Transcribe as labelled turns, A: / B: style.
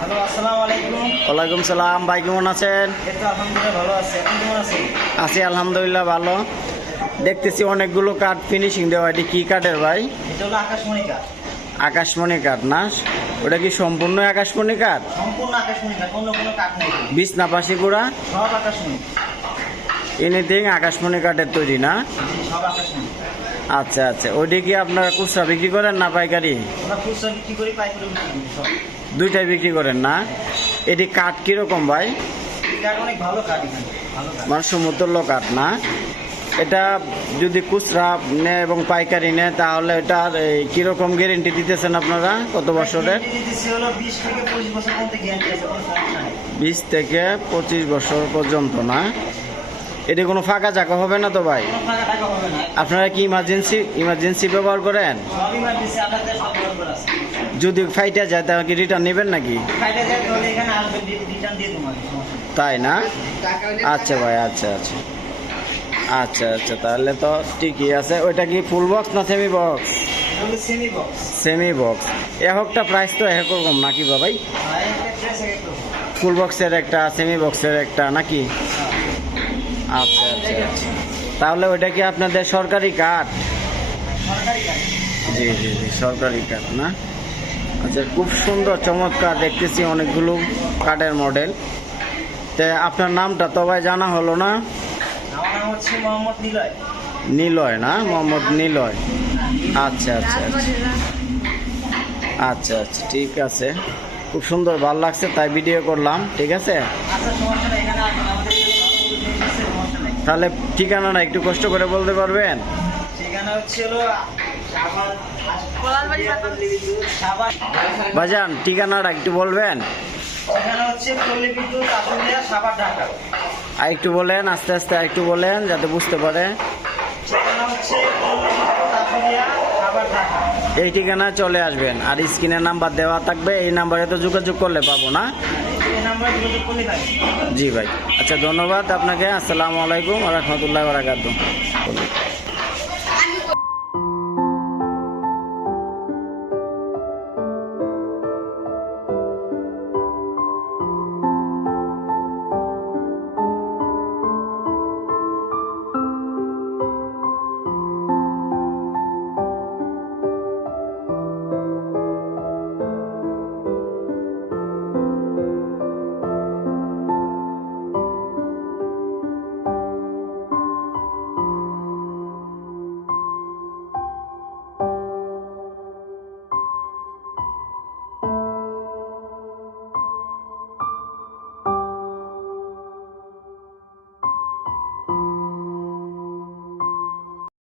A: Hello আসসালামু আলাইকুম।
B: ওয়ালাইকুম সালাম ভাই কেমন আছেন?
A: এই তো আলহামদুলিল্লাহ ভালো আছি। আপনি কেমন আছেন?
B: আছি আলহামদুলিল্লাহ ভালো। দেখতেছি অনেকগুলো কাঠ ফিনিশিং দেওয়া। এটি কি কাঠের ভাই?
A: এটা হলো আকাশমণি কাঠ।
B: আকাশমণি কাঠ না? ওটা কি সম্পূর্ণ আকাশমণি কাঠ?
A: সম্পূর্ণ আকাশমণি কাঠ অন্য কোনো কাঠ নেই।
B: বিছনা পাশি গুড়া
A: সব আকাশমণি।
B: এনিথিং আকাশমণি কাঠের তৈরি না?
A: সব আকাশমণি।
B: আচ্ছা আচ্ছা। ওইটি কি আপনারা খুচরা বিক্রি করেন না পাইকারি? দুইটাই বিক্রি করেন না? এটি কাঠ কীরকম ভাই? মানে সমতুল্য কাঠ না? এটা যদি খুচরা নেয় এবং পাইকারি নেয় তাহলে এটার এই কীরকম গ্যারেন্টি দিতেছেন আপনারা কত বছরের?
A: বিশ থেকে পঁচিশ বছর
B: পর্যন্ত না? এটি কোনো ফাঁকা জায়গা হবে না তো ভাই?
A: হবে না
B: আপনারা কি ইমার্জেন্সি ইমার্জেন্সি ব্যবহার করেন? যদি ফাইটা যায় তাহলে কি রিটার্ন নেবেন নাকি। তাই না? আচ্ছা ভাই আচ্ছা আচ্ছা। আচ্ছা আচ্ছা তাহলে তো ঠিকই আছে। ওইটা কি ফুল বক্স না সেমি বক্স
A: সেমি বক্স
B: এককটা প্রাইস তো এক রকম নাকি বাবাই
A: একটা একটু
B: ফুল বক্সের একটা সেমি বক্সের একটা নাকি? আচ্ছা আচ্ছা আচ্ছা। তাহলে ওইটা কি আপনাদের সরকারি
A: কাঠ
B: জি জি জি সরকারি কাঠ না? আচ্ছা খুব সুন্দর চমৎকার দেখতেছি অনেকগুলো কাঠের মডেল। তে আপনার নামটা তো ভাই জানা হলো না?
A: নিলয়।
B: নিলয় না? মোহাম্মদ নিলয়। আচ্ছা আচ্ছা আচ্ছা। আচ্ছা আচ্ছা ঠিক আছে। খুব সুন্দর ভালো লাগছে তাই ভিডিও করলাম ঠিক আছে
A: আচ্ছা সমস্যা নেই এখানে আসবেন আমাদের এখানে ভালো ভালো জিনিস আছে, সমস্যা নেই
B: তাহলে ঠিকানাটা একটু কষ্ট করে বলতে পারবেন?
A: সেখানে হচ্ছে
B: ভাইজান ঠিকানাটা একটু বলবেন? আর একটু বলেন আস্তে আস্তে আর একটু বলেন যাতে বুঝতে পারে। এই ঠিকানায় চলে আসবেন। আর স্ক্রিনের নাম্বার দেওয়া থাকবে এই নাম্বারে তো যোগাযোগ করলে পাবো না। জি ভাই। আচ্ছা ধন্যবাদ আপনাকে। আসসালামু আলাইকুম রহমতুল্লাহ বারাকাতু